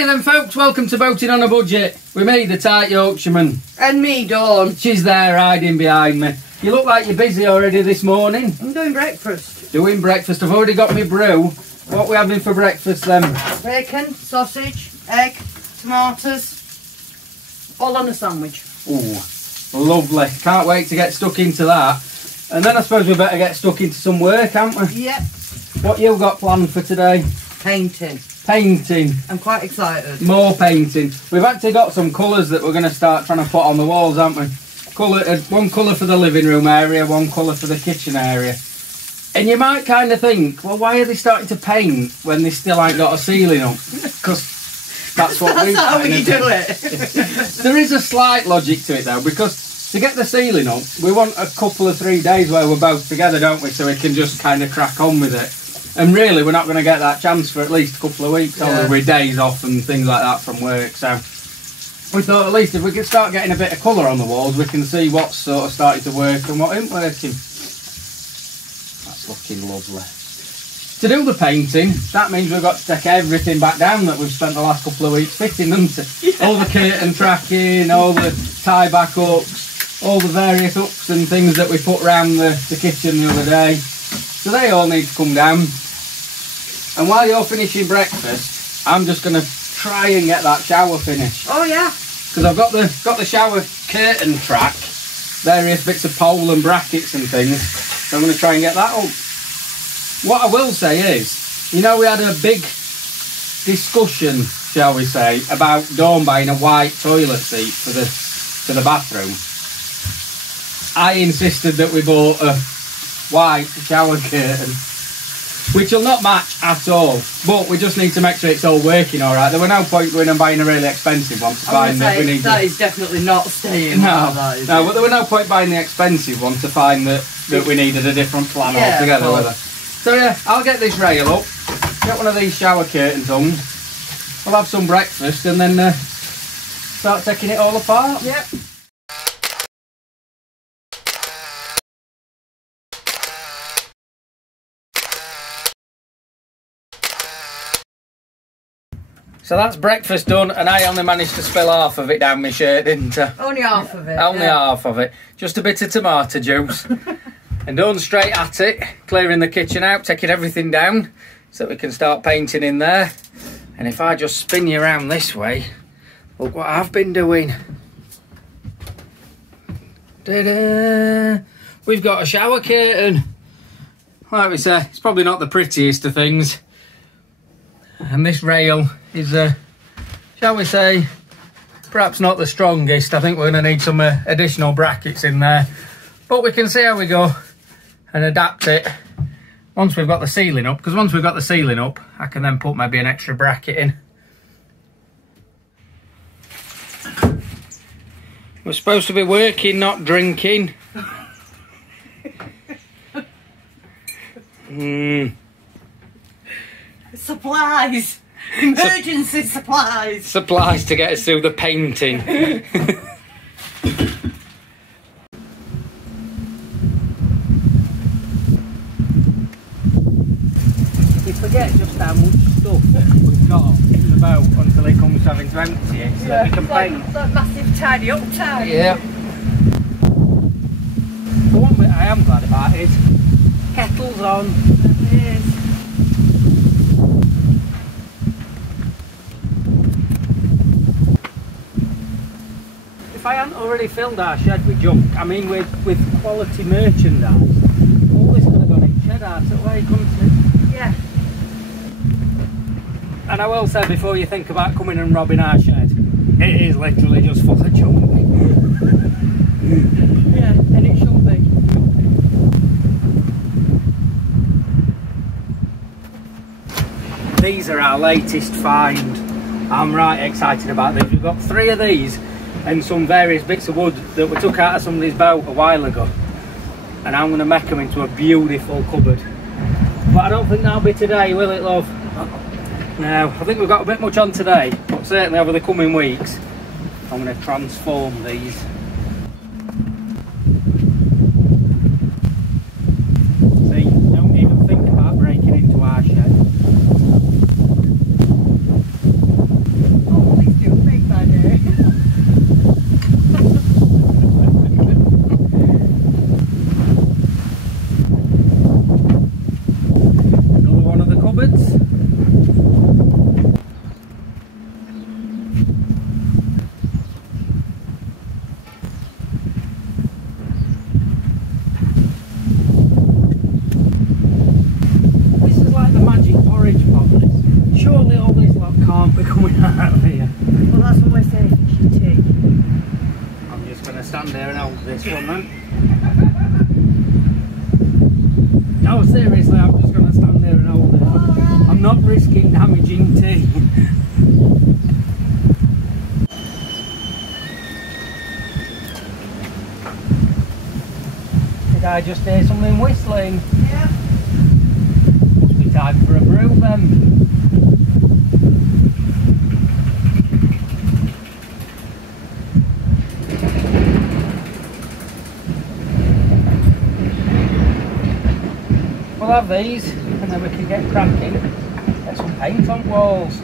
Hiya then folks, welcome to Boating on a Budget with me, the tight Yorkshireman. And me, Dawn. She's there hiding behind me. You look like you're busy already this morning. I'm doing breakfast. Doing breakfast. I've already got my brew. What are we having for breakfast then? Bacon, sausage, egg, tomatoes, all on a sandwich. Ooh, lovely. Can't wait to get stuck into that. And then I suppose we better get stuck into some work, haven't we? Yep. What you got planned for today? Painting. Painting. I'm quite excited. More painting. We've actually got some colours that we're going to start trying to put on the walls, haven't we? One colour for the living room area, one colour for the kitchen area. And you might kind of think, well, why are they starting to paint when they still ain't got a ceiling up? Because that's what we do. That's how we do it. There is a slight logic to it though, because to get the ceiling up, we want a couple of 3 days where we're both together, don't we? So we can just kind of crack on with it. And really, we're not going to get that chance for at least a couple of weeks, are we? With days off and things like that from work. So we thought at least if we could start getting a bit of colour on the walls, we can see what's sort of starting to work and what isn't working. That's looking lovely. To do the painting, that means we've got to take everything back down that we've spent the last couple of weeks fitting, doesn't it? Yeah. All the curtain tracking, all the tie back hooks, all the various hooks and things that we put around the kitchen the other day. So they all need to come down. And while you're finishing breakfast, I'm just going to try and get that shower finished. Oh yeah. Because I've got the shower curtain track, various bits of pole and brackets and things. So I'm going to try and get that up. What I will say is, you know, we had a big discussion, shall we say, about Dawn buying a white toilet seat for the bathroom. I insisted that we bought a white shower curtain, which will not match at all, but we just need to make sure it's all working all right. There were no point going and buying a really expensive one to find that we need. That is definitely not staying. No, but there were no point buying the expensive one to find that we needed a different plan altogether with it. So yeah, I'll get this rail up, get one of these shower curtains hung, we'll have some breakfast and then start taking it all apart. Yep. So that's breakfast done, and I only managed to spill half of it down my shirt, didn't I? Only half of it. Only half of it. Just a bit of tomato juice. And done straight at it, clearing the kitchen out, taking everything down, so that we can start painting in there. And if I just spin you around this way, look what I've been doing. Ta-da! We've got a shower curtain. Like we say, it's probably not the prettiest of things. And this rail is, shall we say, perhaps not the strongest. I think we're going to need some additional brackets in there. But we can see how we go and adapt it once we've got the ceiling up. Because once we've got the ceiling up, I can then put maybe an extra bracket in. We're supposed to be working, not drinking. Supplies. Emergency supplies. Supplies to get us through the painting. You forget just how much stuff we've got in the boat until it comes having to empty it, so that we can paint. That massive tidy up time. Yeah. The one bit I am glad about is kettle's on. It is. If I hadn't already filled our shed with junk, I mean with quality merchandise, all this could have gone in shed out away, couldn't it? Yeah. And I will say before you think about coming and robbing our shed, it is literally just full of junk. Yeah, and it should be. These are our latest find. I'm right excited about these. We've got 3 of these and some various bits of wood that we took out of somebody's boat a while ago, and I'm going to make them into a beautiful cupboard. But I don't think that'll be today, will it, love? No, I think we've got a bit much on today, but certainly over the coming weeks I'm going to transform these. See, don't even think about breaking into our shed. can't be coming out of here. Well, that's what we're saying. I'm just going to stand there and hold this one then. No, seriously, I'm just going to stand there and hold it. I'm not risking damaging tea. Did I just hear something whistling? Yeah. Must be time for a brew then. We'll have these and then we can get cracking, get some paint on walls.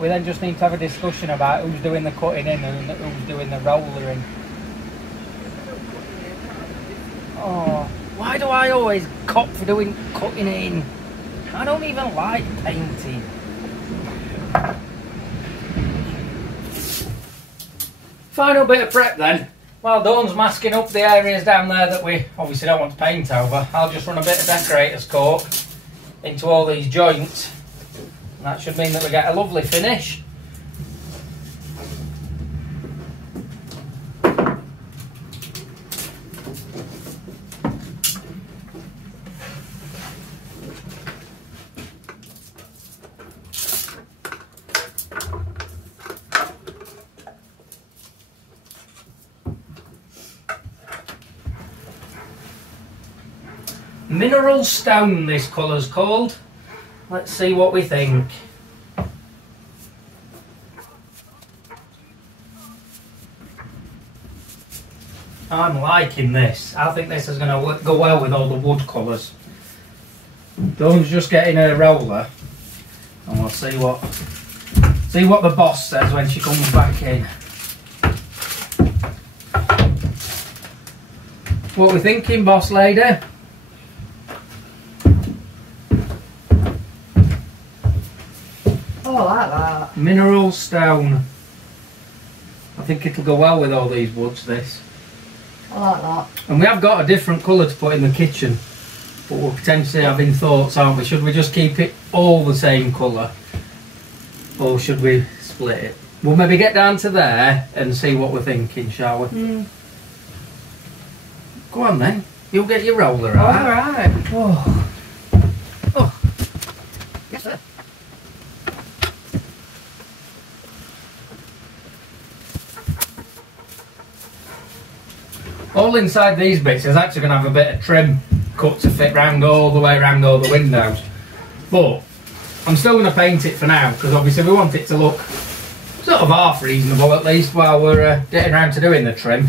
We then just need to have a discussion about who's doing the cutting in and who's doing the rollering. Oh, why do I always cop for doing cutting in? I don't even like painting. Final bit of prep then. While Dawn's masking up the areas down there that we obviously don't want to paint over, I'll just run a bit of decorator's cork into all these joints. And that should mean that we get a lovely finish. Mineral stone, this colour's called. Let's see what we think. I'm liking this. I think this is going to go well with all the wood colours. Dawn's just getting her roller, and we'll see what the boss says when she comes back in. What we thinking, boss lady? Oh, I like that. Mineral stone. I think it'll go well with all these woods, this. I like that. And we have got a different colour to put in the kitchen, but we're potentially having thoughts, aren't we? Should we just keep it all the same colour, or should we split it? We'll maybe get down to there and see what we're thinking, shall we? Mm. Go on then, you'll get your roller out. Alright. Oh. Oh. Yes, sir. All inside these bits is actually going to have a bit of trim cut to fit round all the way around all the windows. But I'm still going to paint it for now, because obviously we want it to look sort of half reasonable at least while we're getting around to doing the trim.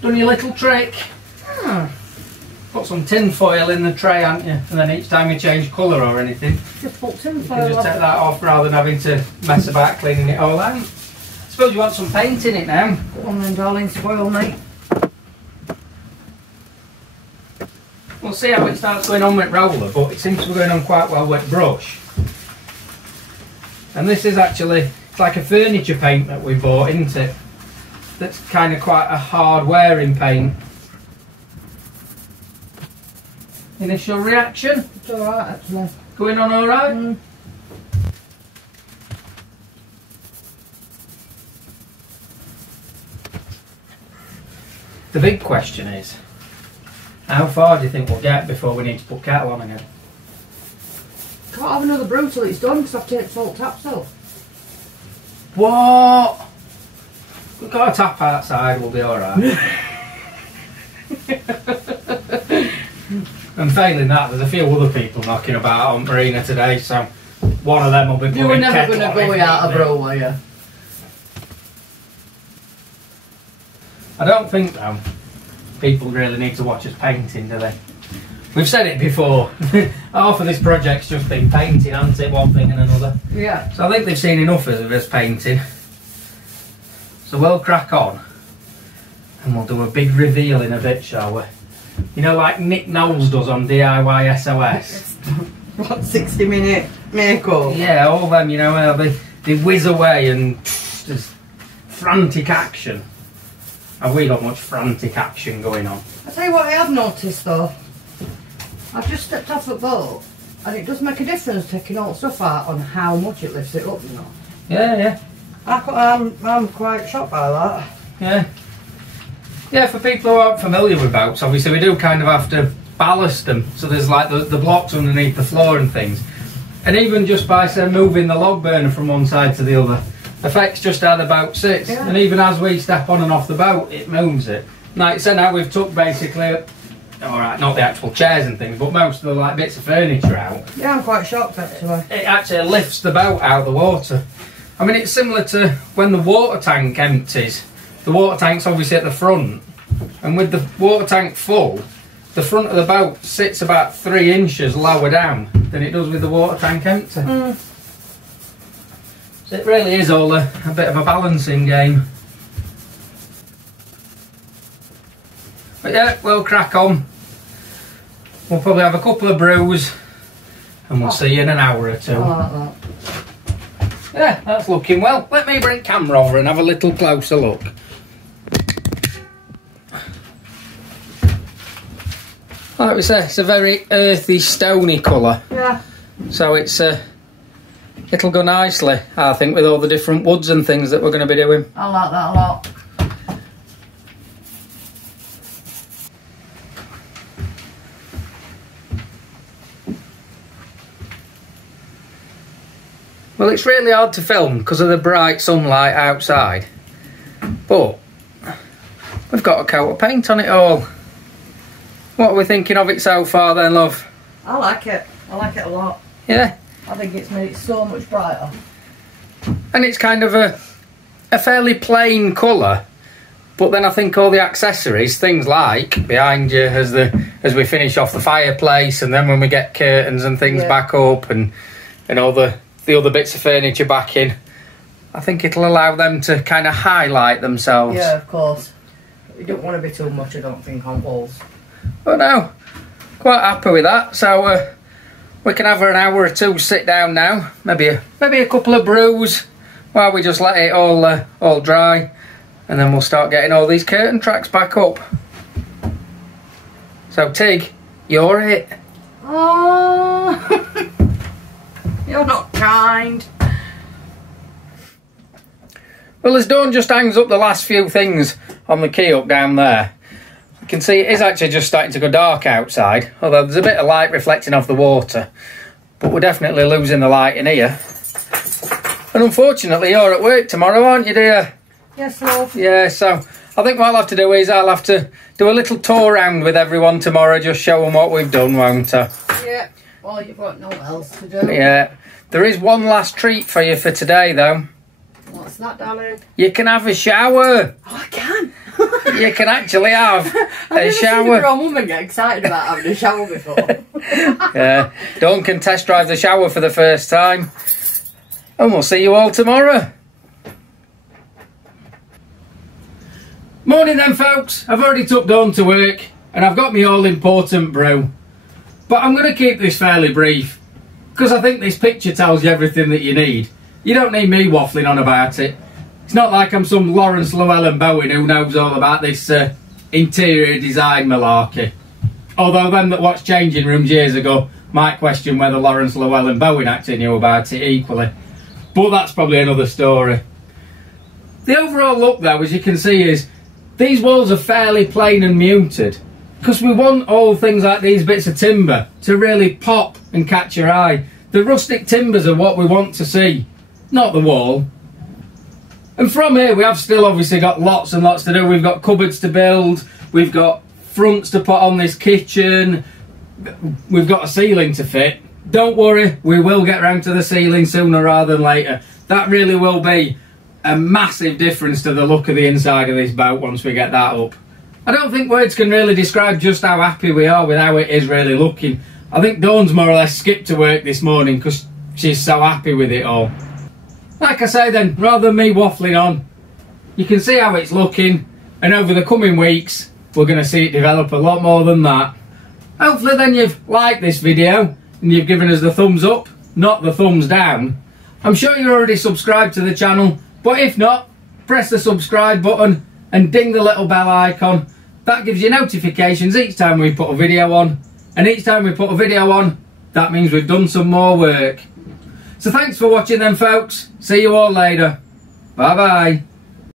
Done your little trick. Put some tin foil in the tray, haven't you? And then each time you change colour or anything, Just put tin you foil can just off. take that off rather than having to mess about cleaning it all out. I suppose you want some paint in it now. Go on then, darling, spoil me. We'll see how it starts going on with roller, but it seems to be going on quite well with brush. And this is actually, it's like a furniture paint that we bought, isn't it? That's kind of quite a hard wearing paint. Initial reaction? It's alright, actually. Going on alright? Mm. The big question is, how far do you think we'll get before we need to put kettle on again? Can't have another brew till it's done because I've taken salt taps off. What? We've got a tap outside, we'll be alright. And failing that, there's a few other people knocking about on Marina today, so one of them will be putting You were never kettle going to on go if without a needed. brew, were you? I don't think, though, people really need to watch us painting, do they? We've said it before. Half of this project's just been painting, hasn't it? One thing and another. Yeah. So I think they've seen enough of us painting. So we'll crack on. And we'll do a big reveal in a bit, shall we? You know, like Nick Knowles does on DIY SOS. What, 60-minute makeup? Yeah, all them, you know, where they whiz away and just frantic action. And we got much frantic action going on. I tell you what I have noticed though. I've just stepped off a boat and it does make a difference taking all the stuff out on how much it lifts it up, you know. Yeah, yeah. I'm quite shocked by that. Yeah. Yeah, for people who aren't familiar with boats, obviously we do kind of have to ballast them. So there's like the blocks underneath the floor and things. And even just by, say, moving the log burner from one side to the other, affects just how the boat sits. Yeah. And even as we step on and off the boat, it moves it. Like I said, now we've took basically, alright, not the actual chairs and things, but most of the like bits of furniture out. Yeah, I'm quite shocked actually. It actually lifts the boat out of the water. I mean, it's similar to when the water tank empties. The water tank's obviously at the front, and with the water tank full, the front of the boat sits about 3 inches lower down than it does with the water tank empty. Mm. So it really is all a bit of a balancing game. But yeah, we'll crack on. We'll probably have a couple of brews and we'll see you in an hour or two. I like that. Yeah, that's looking well. Let me bring camera over and have a little closer look. Like we say, it's a very earthy, stony colour. Yeah. So it'll go nicely, I think, with all the different woods and things that we're going to be doing. I like that a lot. Well, it's really hard to film because of the bright sunlight outside, but we've got a coat of paint on it all. What are we thinking of it so far then, love? I like it. I like it a lot. Yeah? I think it's made it so much brighter. And it's kind of a fairly plain colour, but then I think all the accessories, things like behind you as we finish off the fireplace, and then when we get curtains and things back up, and all the other bits of furniture back in, I think it'll allow them to kind of highlight themselves. Yeah, of course. You don't want to be too much, I don't think, on walls. But no, quite happy with that. So we can have an hour or two sit down now, maybe a couple of brews while we just let it all dry, and then we'll start getting all these curtain tracks back up. So Tig, you're it. Oh, you're not kind. Well, as Dawn just hangs up the last few things on the key up down there, you can see it is actually just starting to go dark outside, although there's a bit of light reflecting off the water, but we're definitely losing the light in here. And unfortunately you're at work tomorrow, aren't you, dear? Yes, love. Yeah, so I think what I'll have to do is I'll have to do a little tour round with everyone tomorrow, just show them what we've done, won't I? Yeah, well, you've got no else to do. Yeah, there is one last treat for you for today though. What's that, darling? You can have a shower. Oh, I can. You can actually have a shower. I've never seen a grown woman get excited about having a shower before. Yeah, Dawn can test drive the shower for the first time. And we'll see you all tomorrow. Morning then, folks. I've already took Dawn to work and I've got my all-important brew. But I'm going to keep this fairly brief because I think this picture tells you everything that you need. You don't need me waffling on about it. It's not like I'm some Lawrence Llewellyn Bowen who knows all about this interior design malarkey. Although them that watched Changing Rooms years ago might question whether Lawrence Llewellyn Bowen actually knew about it equally. But that's probably another story. The overall look though, as you can see, is these walls are fairly plain and muted because we want all things like these bits of timber to really pop and catch your eye. The rustic timbers are what we want to see, not the wall. And from here we have still obviously got lots and lots to do. We've got cupboards to build, we've got fronts to put on this kitchen, we've got a ceiling to fit. Don't worry, we will get round to the ceiling sooner rather than later. That really will be a massive difference to the look of the inside of this boat once we get that up. I don't think words can really describe just how happy we are with how it is really looking. I think Dawn's more or less skipped to work this morning because she's so happy with it all. Like I say then, rather than me waffling on, you can see how it's looking, and over the coming weeks we're going to see it develop a lot more than that. Hopefully then you've liked this video and you've given us the thumbs up, not the thumbs down. I'm sure you're already subscribed to the channel, but if not, press the subscribe button and ding the little bell icon. That gives you notifications each time we put a video on, and each time we put a video on, that means we've done some more work. So thanks for watching then folks, see you all later, bye bye.